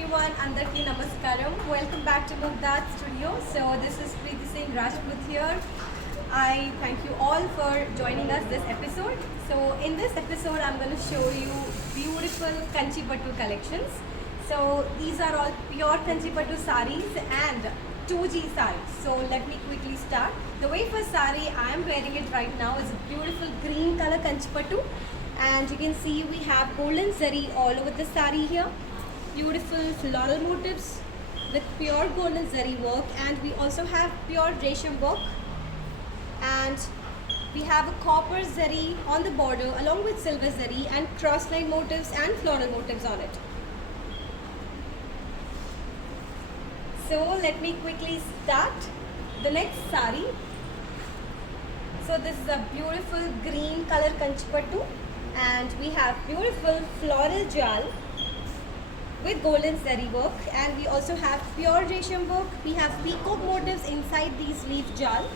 everyone, Andarki Namaskaram. Welcome back to Mugdat Studio. So this is Preeti Singh Rajput here. I thank you all for joining us this episode. So in this episode, I'm going to show you beautiful Kanchi Pattu collections. So these are all pure Kanchi Pattu saris and 2G saris. So let me quickly start. The very first sari I am wearing it right now is a beautiful green color Kanchi Pattu. And you can see we have golden zari all over the sari here. Beautiful floral motifs with pure golden zari work, and we also have pure resham work, and we have a copper zari on the border along with silver zari and cross line motifs and floral motifs on it. So let me quickly start the next sari. So this is a beautiful green color Kanchi Pattu, and we have beautiful floral jal with golden zari work, and we also have pure resham work. We have peacock motifs inside these leaf jal,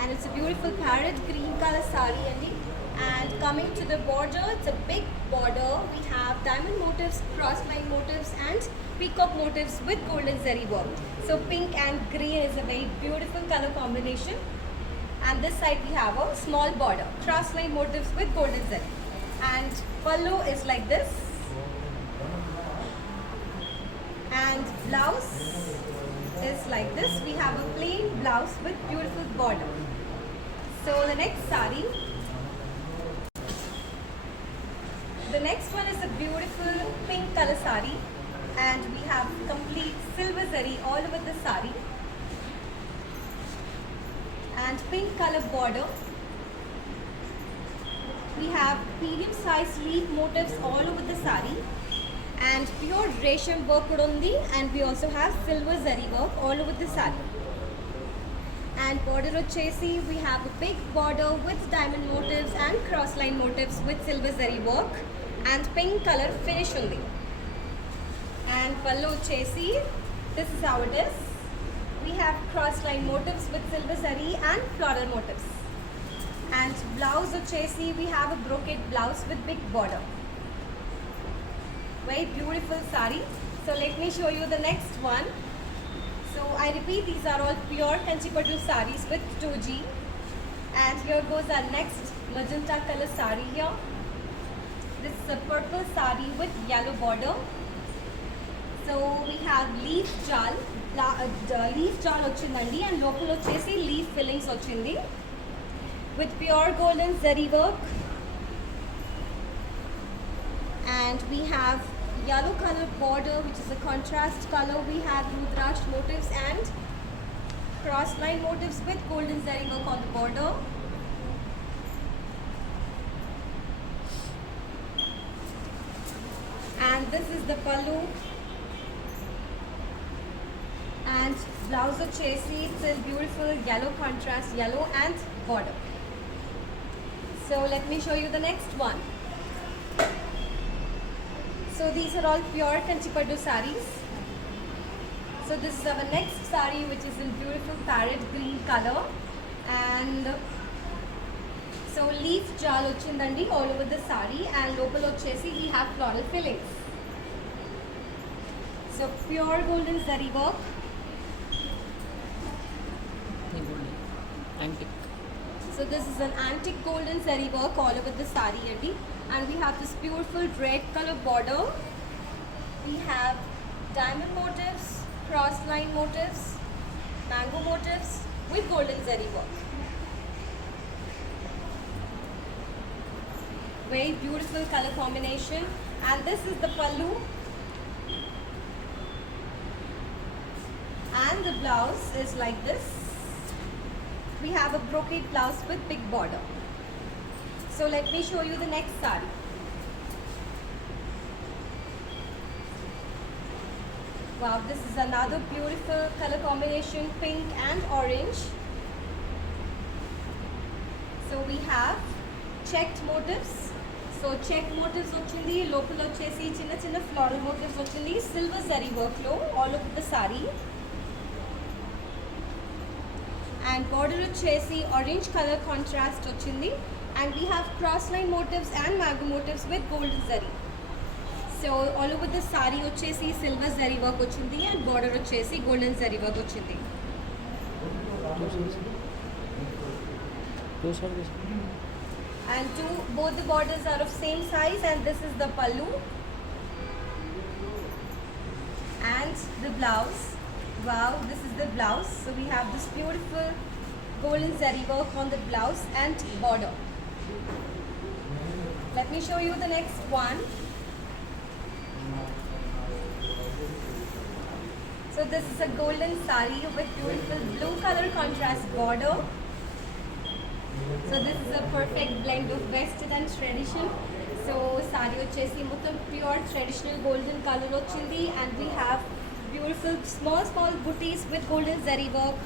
and it's a beautiful parrot green color sari andi. And coming to the border, it's a big border. We have diamond motifs, cross line motifs and peacock motifs with golden zari work. So pink and green is a very beautiful color combination. And this side we have a small border, cross line motifs with golden zari. And pallu is like this. And blouse is like this. We have a plain blouse with beautiful border. So the next sari. The next one is a beautiful pink color sari, and we have complete silver zari all over the sari and pink color border. We have medium sized leaf motifs all over the sari and pure resham work undi, and we also have silver zari work all over the sari. And border ochesi, we have a big border with diamond motifs and cross line motifs with silver zari work and pink color finish undi. And pallu ochesi, this is how it is. We have cross line motifs with silver zari and floral motifs. And blouse ochesi, we have a brocade blouse with big border. Very beautiful sari. So let me show you the next one. So I repeat, these are all pure Kanchi Pattu saris with 2G. And here goes our next magenta color sari here. This is a purple sari with yellow border. So we have leaf jal ochindandi, and local ochesi leaf fillings ochindi with pure golden zari work. And we have yellow color border, which is a contrast color. We have rudraksh motifs and cross line motifs with golden zari work on the border. And this is the pallu. And blouse ochesi, it's a beautiful yellow contrast, yellow and border. So let me show you the next one. So these are all pure Kanchi Pattu saris. So this is our next sari, which is in beautiful parrot green color. And so leaf jal ochindandi all over the sari, and local ochesi we have floral fillings. So pure golden zari work. Antique. So this is an antique golden zari work all over the sari adi. And we have this beautiful red color border. We have diamond motifs, cross line motifs, mango motifs with golden zari work. Very beautiful color combination. And this is the pallu. And the blouse is like this. We have a brocade blouse with big border. So let me show you the next sari. Wow, this is another beautiful color combination, pink and orange. So we have checked motifs. So check motifs ochindi, local ochesi chinna chinna floral motifs ochindi, silver zari work lo all over the sari. And border ochesi orange color contrast ochindi, and we have cross line motifs and mango motifs with golden zari. So all over the sorry వచ్చేసి silver zari work వచ్చింది and border వచ్చేసి golden zari work వచ్చింది. And both the borders are of same size, and this is the pallu and the blouse. Wow, this is the blouse. So we have this beautiful golden zari work on the blouse and border. Let me show you the next one. So this is a golden sari with beautiful blue color contrast border. So this is a perfect blend of western and tradition. So sari vachesi mottham pure traditional golden color ochindi, and we have beautiful small booties with golden zari work.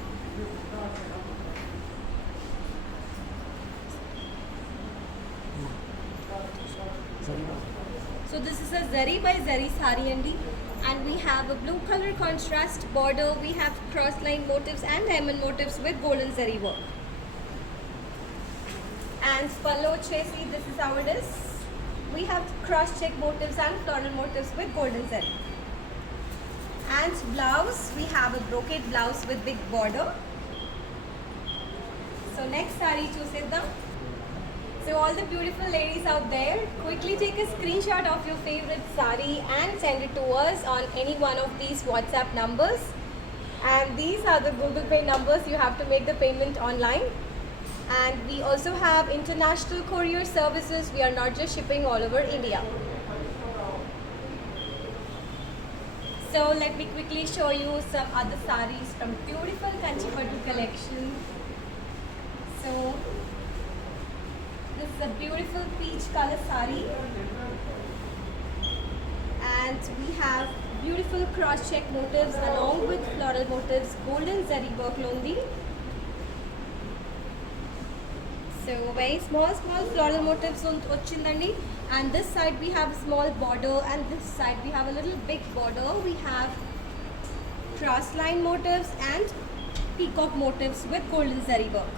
So this is a zari by zari sari and we have a blue color contrast border. We have cross line motifs and diamond motifs with golden zari work. And pallu chesi, this is how it is. We have cross check motifs and floral motifs with golden zari. And blouse, we have a brocade blouse with big border. So next saree choosesam. So all the beautiful ladies out there, quickly take a screenshot of your favorite saree and send it to us on any one of these WhatsApp numbers. And these are the Google Pay numbers. You have to make the payment online. And we also have international courier services. We are not just shipping all over India. So let me quickly show you some other sarees from beautiful Kanchipattu collection. So this is a beautiful peach color saree, and we have beautiful cross check motifs along with floral motifs, golden zari work londi. So very small floral motifs ochindandi, and this side we have a small border, and this side we have a little big border. We have cross line motifs and peacock motifs with golden zari work.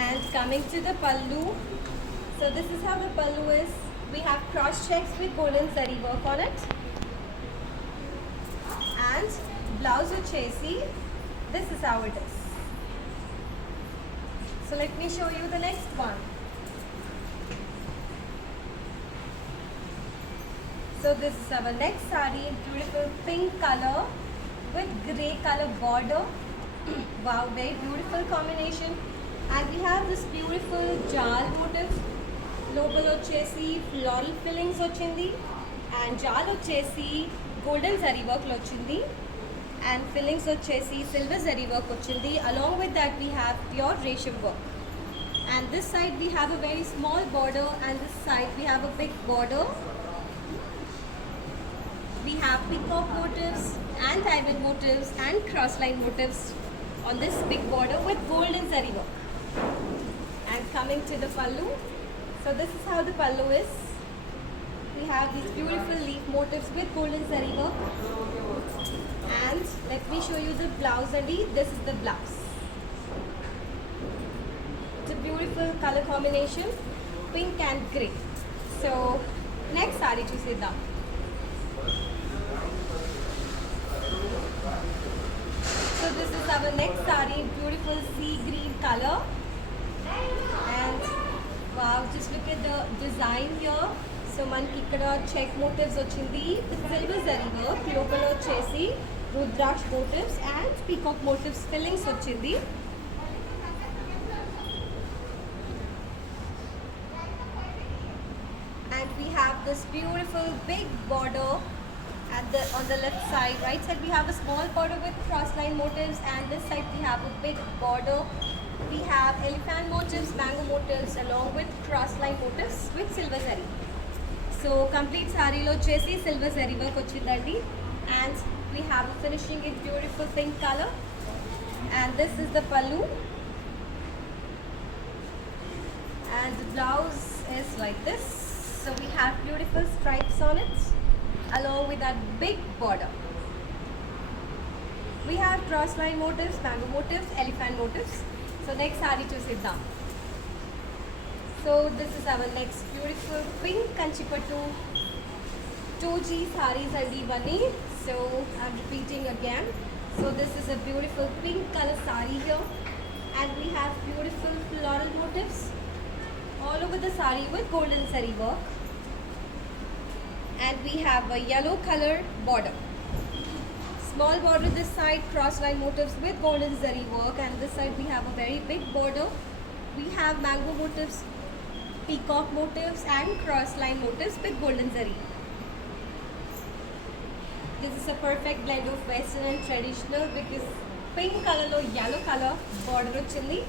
And coming to the pallu, so this is how the pallu is. We have cross checks with golden zari work on it, and blouse ochesi, this is how it is. So let me show you the next one. So this is our next saree in beautiful pink color with grey color border. Wow, very beautiful combination. And we have this beautiful jal motif. Lopal ochesi floral fillings ochindi, and jal ochesi golden zari work ochindi, and fillings ochesi silver zari work ochindi. Along with that we have pure resham work. And this side we have a very small border, and this side we have a big border. We have peacock motifs and diamond motifs and cross line motifs on this big border with golden zari work. And coming to the pallu, so this is how the pallu is. We have these beautiful leaf motifs with golden zari work. And let me show you the blouse, and this is the blouse. It's a beautiful color combination, pink and grey. So next saree choosesam. So this is our next saree, beautiful sea green color. And wow, just look at the design here. So manki ikkada check motifs ochindi with silver zari work, lopal ochesi rudraksh motifs and peacock motifs fillings ochindi. And we have this beautiful big border at the on the left side. Right side we have a small border with cross line motifs, and this side we have a big border. We have elephant motifs, mango motifs along with cross line motifs with silver zari. So complete saree lo chesi silver zari work ochindandi, and we have a finishing in beautiful pink color. And this is the pallu, and the blouse is like this. So we have beautiful stripes on it along with that big border. We have cross line motifs, mango motifs, elephant motifs. So next saree choosesam. So this is our next beautiful pink Kanchipattu 2G sarees are Divani. So I'm repeating again. So this is a beautiful pink color saree here, and we have beautiful floral motifs all over the saree with golden zari work, and we have a yellow color border. Small border this side, cross line motifs with golden zari work, and this side we have a very big border. We have mango motifs, peacock motifs and cross line motifs with golden zari. This is a perfect blend of western and traditional because pink color lo yellow color border ochindi,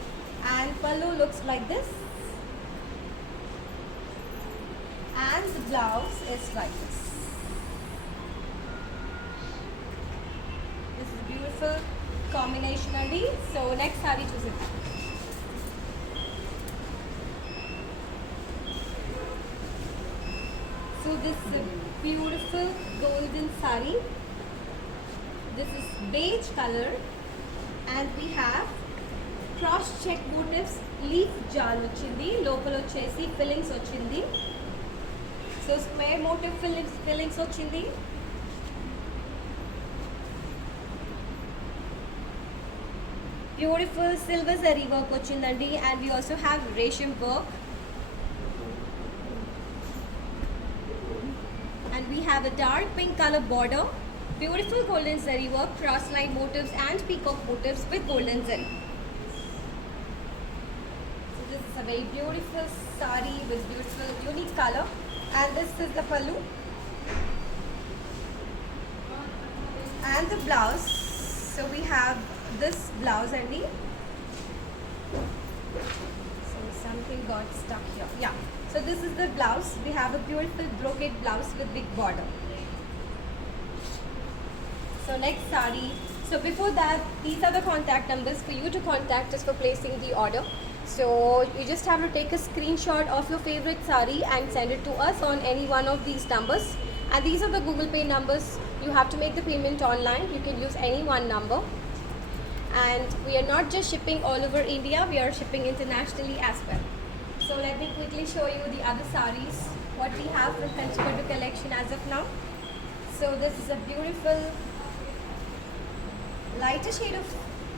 and pallu looks like this, and the blouse is like this. This is beautiful combination andi. So next saree choose it. So this is a beautiful golden saree. This is beige color, and we have cross check motifs, leaf jal ochindi, local ochesi fillings ochindi. So square motif fillings ochindi. Beautiful silver zari work ochindandi, and we also have resham work. And we have a dark pink color border, beautiful golden zari work, cross line motifs and peacock motifs with golden zari. So this is a very beautiful saree with beautiful unique color, and this is the pallu and the blouse. So we have this blouse only. So something got stuck here. Yeah. So this is the blouse. We have a beautiful brocade blouse with big border. So next saree. So before that, these are the contact numbers for you to contact us for placing the order. So you just have to take a screenshot of your favorite saree and send it to us on any one of these numbers. And these are the Google Pay numbers. You have to make the payment online. You can use any one number. And we are not just shipping all over India, we are shipping internationally as well. So let me quickly show you the other sarees, what we have with Kanchipattu collection as of now. So this is a beautiful lighter shade of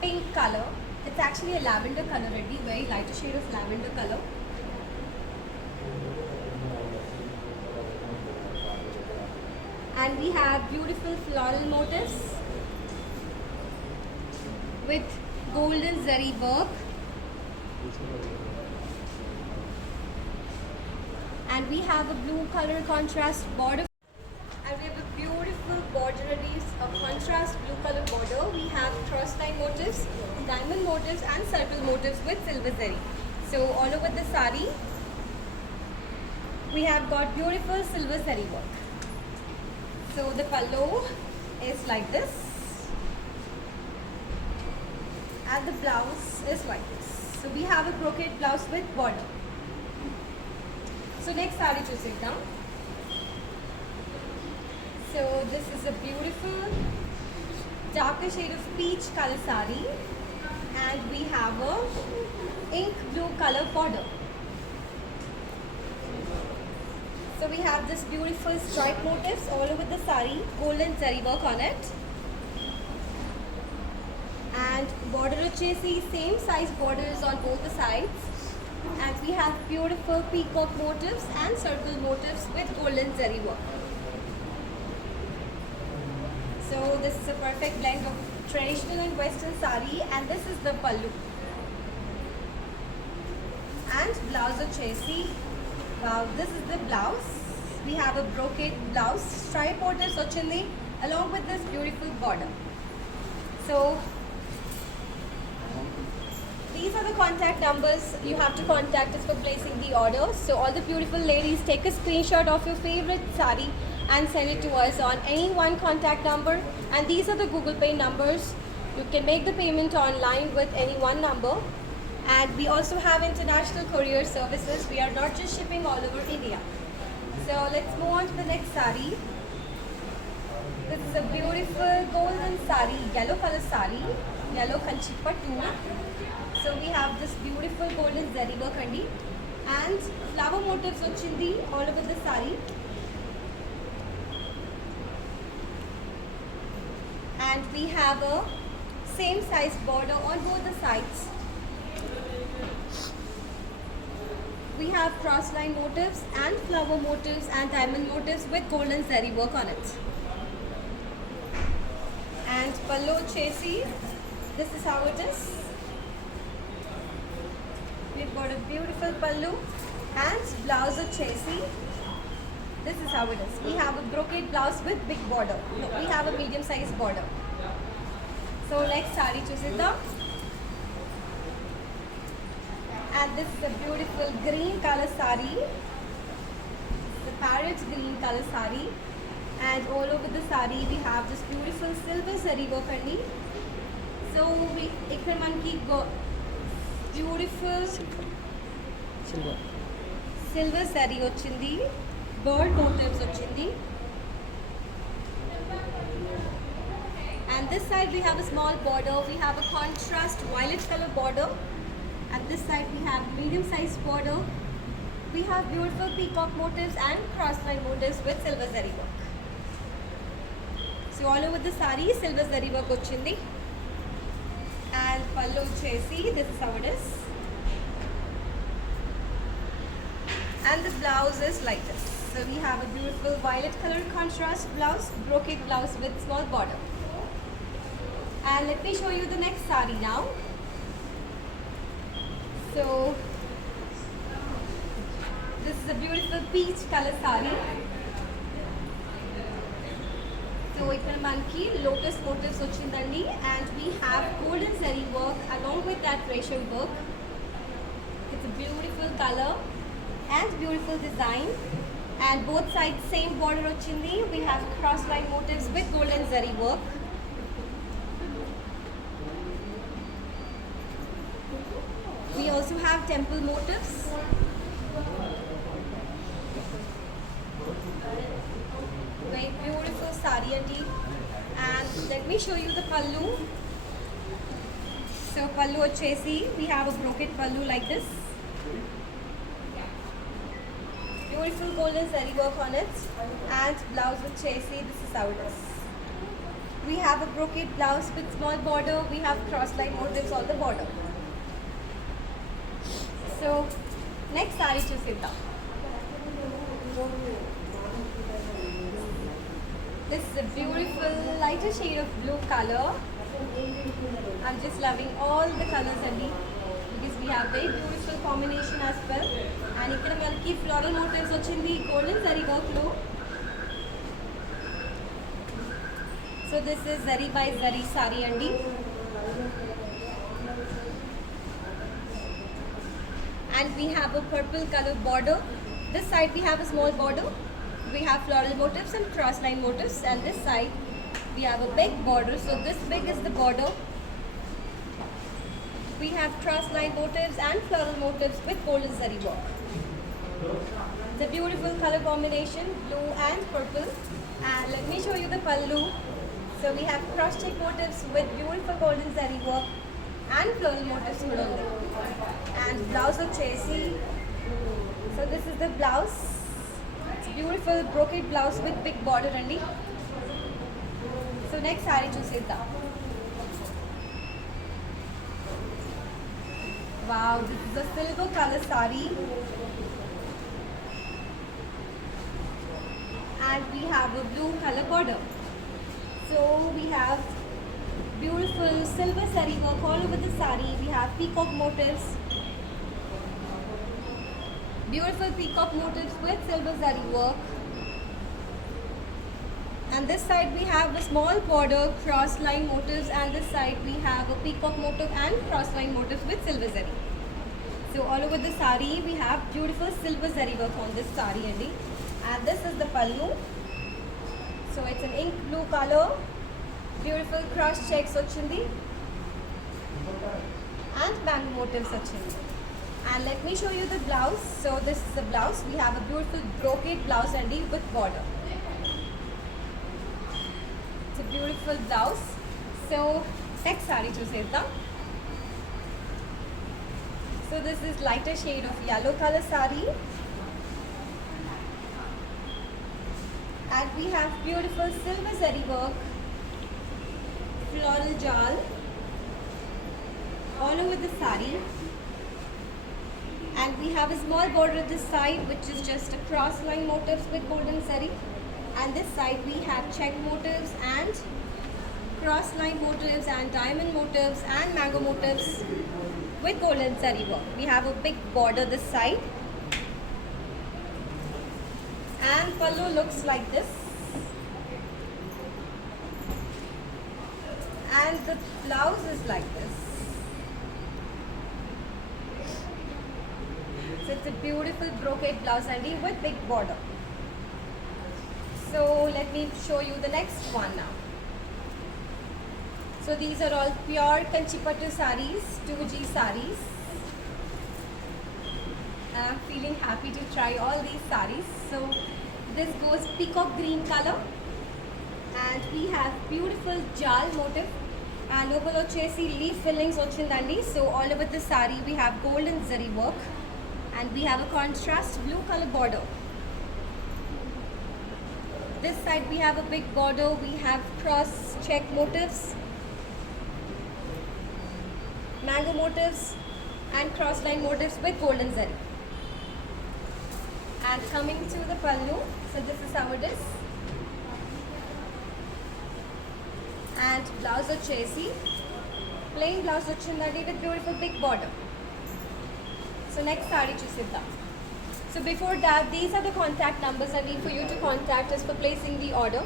pink color. It's actually a lavender color already, very lighter shade of lavender color. And we have beautiful floral motifs with golden zari work. And we have a blue color contrast border, and we have a beautiful border, a contrast blue color border. We have cross line motifs, diamond motifs and circle motifs with silver zari. So all over the saree we have got beautiful silver zari work. So the pallu is like this, and the blouse is like this. So we have a brocade blouse with border. So next saree to sit down. So this is a beautiful darker shade of peach color saree, and we have a ink blue color border. So we have this beautiful stripe motifs all over the saree, golden zari work on it, and border ochesi, same size borders on both the sides. And we have beautiful peacock motifs and circle motifs with golden zari work. So this is a perfect blend of traditional and western saree, and this is the pallu. And blouse ochesi. Wow, this is the blouse. We have a brocade blouse, stripe motifs ochindi along with this beautiful border. So these are the contact numbers. You have to contact us for placing the order. So all the beautiful ladies, take a screenshot of your favorite saree and send it to us on any one contact number. And these are the Google Pay numbers. You can make the payment online with any one number. And we also have international courier services. We are not just shipping all over India. So let's move on to the next saree. This is a beautiful golden saree, yellow color saree, yellow Kanchipattu. So we have this beautiful golden zari work andi. and flower motifs ochindi all over the saree. And we have a same size border on both the sides. We have cross line motifs and flower motifs and diamond motifs with golden zari work on it. And pallu chesi, this is how it is. We've got a beautiful pallu and blouse chesi. This is how it is. We have a brocade blouse with big border. No, we have a medium size border. So next saree chusida. And this is a beautiful green color saree. The parrot green color saree. And all over the saree we have this beautiful silver zari work andi. So we ikkada manaki beautiful silver zari ochindi. Bird motifs ochindi. And this side we have a small border. We have a contrast violet color border. At this side we have medium sized border. We have beautiful peacock motifs and cross line motifs with silver zari work. So all over the saree silver zari work ochindi. And pallu chesi, this is how it is. And the blouse is like this. So we have a beautiful violet color contrast blouse, brocade blouse with small border. And let me show you the next saree now. So this is a beautiful peach color saree. So ikkada manaki lotus motifs ochindandi, and we have golden zari work along with that ratio work. It's a beautiful color and beautiful design. And both sides same border ochindi. We have cross line motifs with golden zari work. We also have temple motifs. Very beautiful saree andi. And let me show you the pallu. So pallu ochesi, we have a brocade pallu like this. Beautiful golden zari work on it. And blouse ochesi, this is how it is. We have a brocade blouse with small border. We have cross line motifs on the border. So next saree chusida. This is a beautiful lighter shade of blue color. I'm just loving all the colors andi because we have very beautiful combination as well. And ikkada manaki floral motifs ochindi golden zari work lo. So this is zari by zari saree andi. And we have a purple color border. This side we have a small border. We have floral motifs and cross line motifs, and this side we have a big border. So this big is the border. We have cross line motifs and floral motifs with golden zari work. It's a beautiful color combination, blue and purple. And let me show you the pallu. So we have cross check motifs with beautiful golden zari work and floral motifs kuda undi. And blouse ochesi. So this is the blouse. It's beautiful brocade blouse with big border andi. So next saree chuseda. Wow, this is a silver color saree. And we have a blue color border. So we have beautiful silver zari work all over the saree. We have peacock motifs. Beautiful peacock motifs with silver zari work. And this side we have a small border cross line motifs, and this side we have a peacock motif and cross line motifs with silver zari. So all over the saree we have beautiful silver zari work on this saree andi. And this is the pallu. So it's an ink blue color. Beautiful cross checks ochindi. And mango motifs ochindi. And let me show you the blouse. So this is the blouse. We have a beautiful brocade blouse andi with border. It's a beautiful blouse. So next saree chuseda. So So this is lighter shade of yellow color sari. And we have beautiful silver zari work, floral jal all over the sari. And we have a small border this side, which is just a cross line motifs with golden zari. And this side we have check motifs and cross line motifs and diamond motifs and mango motifs with golden zari work. We have a big border this side. And pallu looks like this. And the blouse is like this. So it's a beautiful brocade blouse and with big border. So let me show you the next one now. So these are all pure Kanchipattu saris, 2G saris. And I'm feeling happy to try all these saris. So this goes peacock green color. And we have beautiful jal motif. And local ochesi leaf fillings ochindandi. So all over the sari we have golden zari work. And we have a contrast blue color border. This side we have a big border. We have cross check motifs, mango motifs and cross line motifs with golden zari. And coming to the pallu, so this is how it is. And blouse ochesi, plain blouse ochindandi with beautiful big border. So next sari chusidam. So before that, these are the contact numbers I need for you to contact us for placing the order.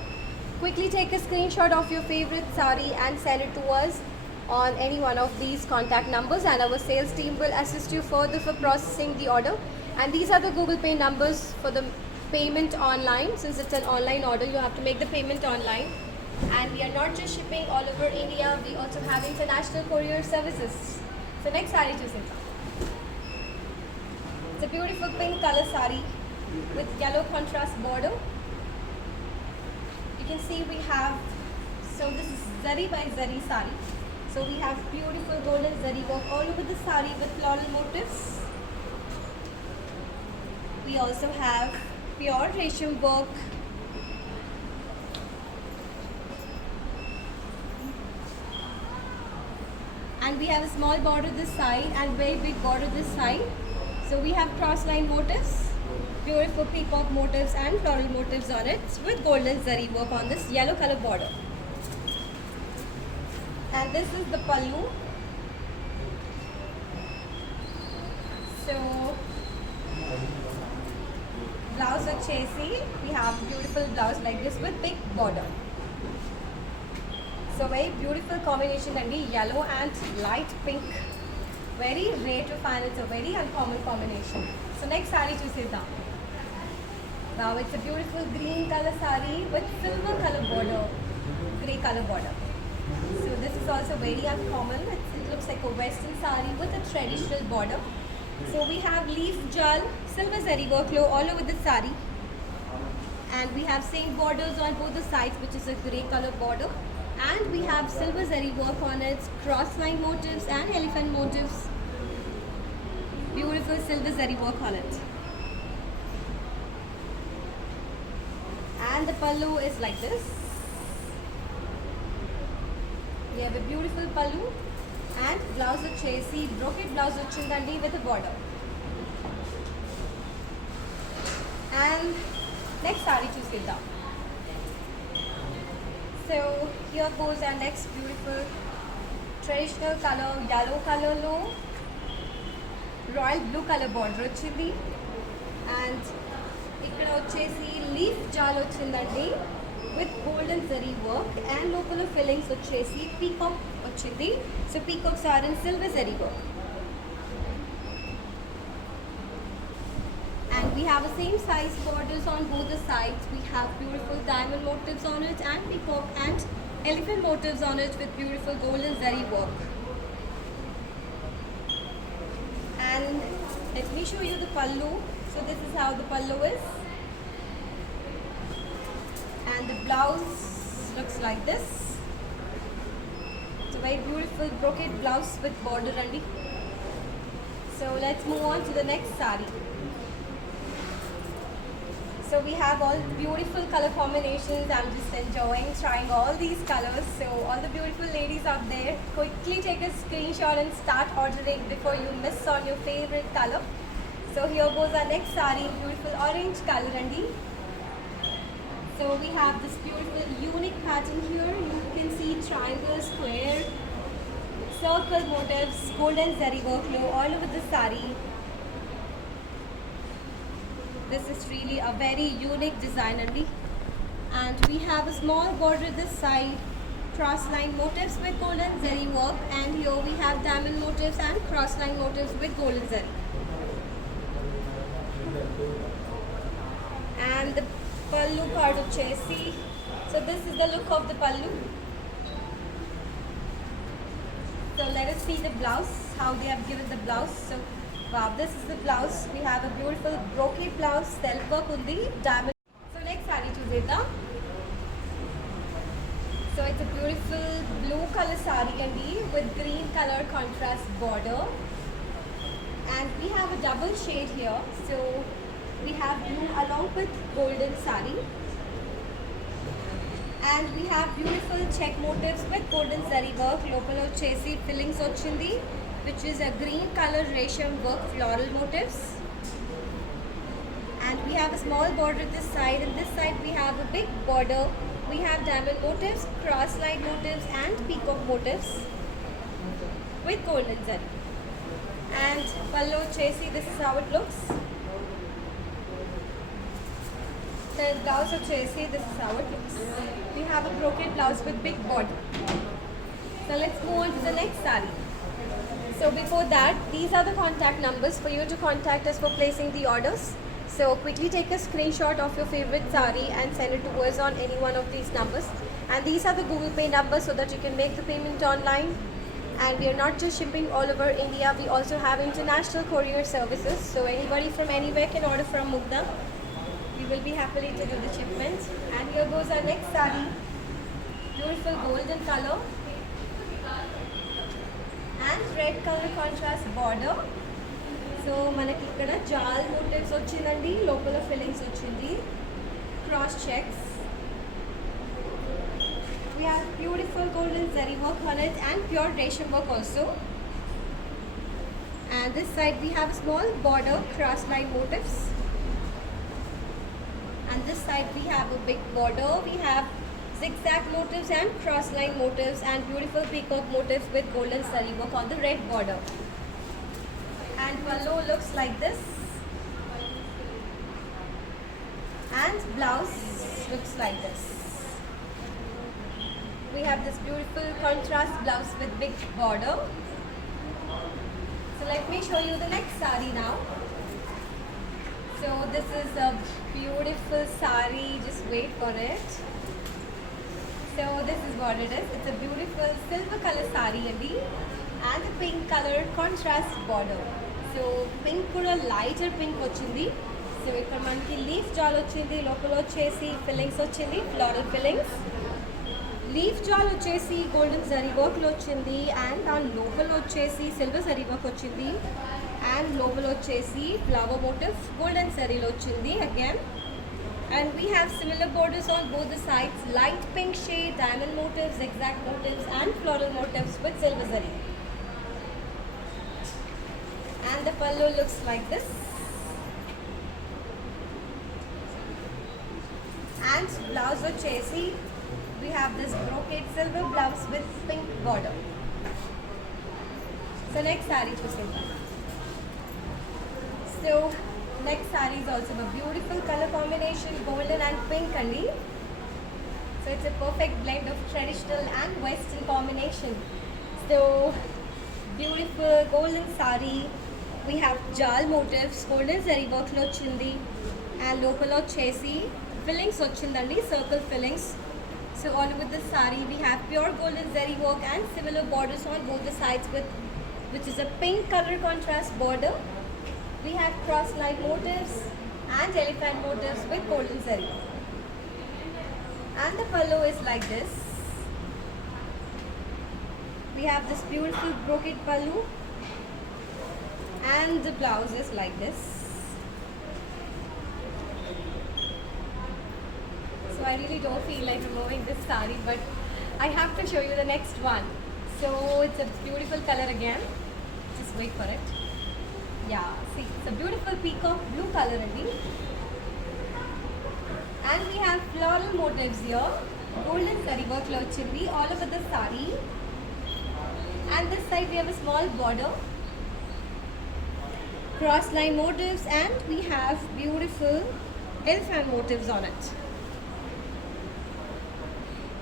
Quickly take a screenshot of your favorite sari and send it to us on any one of these contact numbers, and our sales team will assist you further for processing the order. And these are the Google Pay numbers for the payment online. Since it's an online order, you have to make the payment online. And we are not just shipping all over India, we also have international courier services. So next sari chusidam. It's a beautiful pink color sari with yellow contrast border. You can see we have, so this is zari by zari sari. So we have beautiful golden zari work all over the sari with floral motifs. We also have pure resham work. And we have a small border this side and very big border this side. So we have cross line motifs, beautiful peacock motifs and floral motifs on it with golden zari work on this yellow color border. And this is the pallu. So blouse ochesi, we have beautiful blouse like this with big border. So very beautiful combination and yellow and light pink. Very rare to find, it's a very uncommon combination. So next sari chusidam. Now it's a beautiful green color sari with silver color border, grey color border. So this is also very uncommon. It looks like a western sari with a traditional border. So we have leaf jal, silver zari work all over the sari. And we have same borders on both the sides, which is a grey color border. And we have silver zari work on it, cross line motifs and elephant motifs. Beautiful silver zari work on it. And the pallu is like this. We have a beautiful pallu and blouse ochesi, brocade blouse ochindandi with a border. And next sari chusidam. So here goes our next beautiful traditional color, yellow color low, royal blue color border ochindi, and ikkada vachesi leaf jal ochindandi with golden zari work and local fillings vachesi peacock ochindi. So peacocks are in silver zari work. And we have the same size borders on both the sides. We have beautiful diamond motifs on it and peacock and elephant motifs on it with beautiful golden zari work. And let me show you the pallu. So this is how the pallu is. And the blouse looks like this. It's a very beautiful brocade blouse with border and So let's move on to the next sari. So we have all beautiful color combinations. I'm just enjoying trying all these colors. So all the beautiful ladies out there, quickly take a screenshot and start ordering before you miss on your favorite color. So here goes our next sari in beautiful orange color, Andy. So we have this beautiful unique pattern here. You can see triangle, square, circle motifs, golden zari work all over the sari. This is really a very unique design, Andy. And we have a small border this side, cross line motifs with golden zari work, and here we have diamond motifs and cross line motifs with golden zari. And the pallu part వచ్చేసి, so this is the look of the pallu. So let us see the blouse, how they have given the blouse. So wow, this is the blouse. We have a beautiful brocade blouse, self work undi, diamond. So next saree చూసేద్దాం. So it's a beautiful blue color saree andi with green color contrast border, and we have a double shade here. So we have blue along with golden saree, and we have beautiful check motifs with golden zari work. Lopalo chesi fillings ochindi, which is a green color resham work floral motifs, and we have a small border this side, and this side we have a big border. We have diamond motifs, cross line motifs and peacock motifs with golden zari. And pallu chesi, this is how it looks. The blouse chesi, this is how it looks. We have a brocade blouse with big border. So let's move on to the next saree. So before that, these are the contact numbers for you to contact us for placing the orders. So quickly take a screenshot of your favorite saree and send it to us on any one of these numbers. And these are the Google Pay numbers so that you can make the payment online. And we are not just shipping all over India, we also have international courier services. So anybody from anywhere can order from Mugdha. We will be happily to do the shipment. And here goes our next saree. Beautiful golden color and red color contrast border. So manaki ikkada jal motifs ochindandi, local fillings ochindi, cross checks. We have beautiful golden zari work on it and pure resham work also. And this side we have small border cross line motifs. And this side we have a big border. We have zigzag motifs and cross line motifs and beautiful peacock motifs with golden zari work on the red border. And pallu looks like this. And blouse looks like this. We have this beautiful contrast blouse with big border. So let me show you the next saree now. So this is a beautiful saree, just wait for it. So this is what it is. It's a beautiful silver color saree andi, and a pink color contrast border. So pink kuda lighter pink ochindi. So ikkada manaki leaf jal ochindi, lopala vachesi fillings ochindi, floral fillings. Leaf jal vachesi golden zari work lo ochindi, and on lopala vachesi silver zari work ochindi, and lopala vachesi flower motif golden zari lo ochindi again. And we have similar borders on both the sides, light pink shade, diamond motifs, zigzag motifs and floral motifs with silver zari. And the pallu looks like this. And blouse vachesi, we have this brocade silver blouse with pink border. So next saree chusindam. So next saree is also a beautiful color combination, golden and pink andi. So it's a perfect blend of traditional and western combination. So beautiful golden saree. We have jal motifs, golden zari work lo ochindi, and local chesi fillings ochindandi, circle fillings. So all over the saree we have pure golden zari work and similar borders on both the sides with which is a pink color contrast border. We have cross line motifs and elephant motifs with golden zari. And the pallu is like this. We have this beautiful brocade pallu, And the blouse is like this. So I really don't feel like removing this sari, but I have to show you the next one. So it's a beautiful color again. Just wait for it. Yeah, see, it's a beautiful peacock blue color indeed. And we have floral motifs here. Golden zari work chindi all over the sari. And this side we have a small border. Cross line motifs, and we have beautiful elephant motifs on it.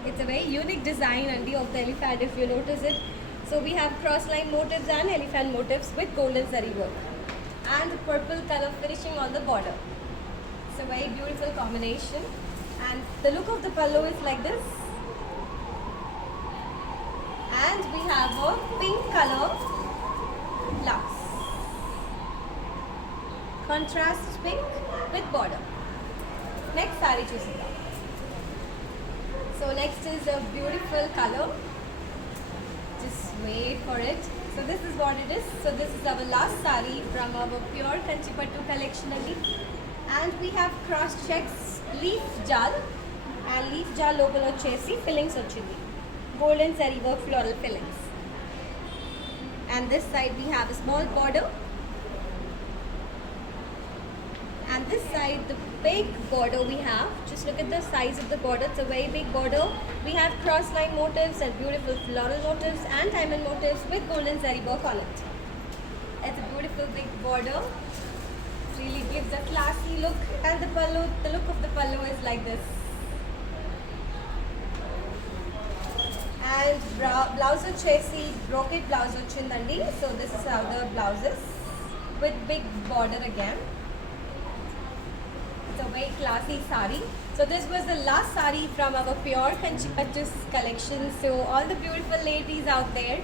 It's a very unique design of the elephant if you notice it. So we have cross line motifs and elephant motifs with golden zari work. And the purple color finishing on the border. It's a very beautiful combination. And the look of the pallu is like this. And we have a pink color blouse. Contrast pink with border. Next sari chusida. So next is a beautiful color. Just wait for it. So this is what it is. So this is our last sari from our pure Kanchipattu collection only. And we have cross checks, leaf jal and leaf jal local chesi fillings ochindi. Golden zari work floral fillings. And this side we have a small border. And this side the big border we have. Just look at the size of the border. It's a very big border. We have cross line motifs and beautiful floral motifs and diamond motifs with golden zari work on it. It's a beautiful big border. It really gives a classy look. And the pallu, the look of the pallu is like this. And blouse chesi brocade blouse ochindandi. So this is how the blouse is with big border again. It's a very classy sari. So this was the last sari from our pure Kanchipattu collection. So all the beautiful ladies out there,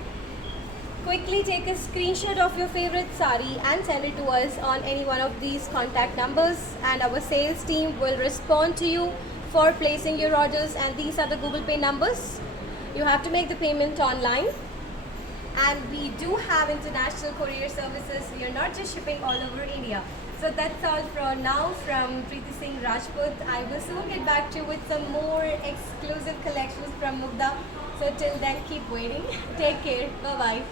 quickly take a screenshot of your favorite sari and send it to us on any one of these contact numbers, and our sales team will respond to you for placing your orders. And these are the Google Pay numbers. You have to make the payment online. And we do have international courier services. We are not just shipping all over India. So that's all for now from Preeti Singh Rajput. I will soon get back to you with some more exclusive collections from Mugdha. So till then, keep waiting. Take care. Bye-bye.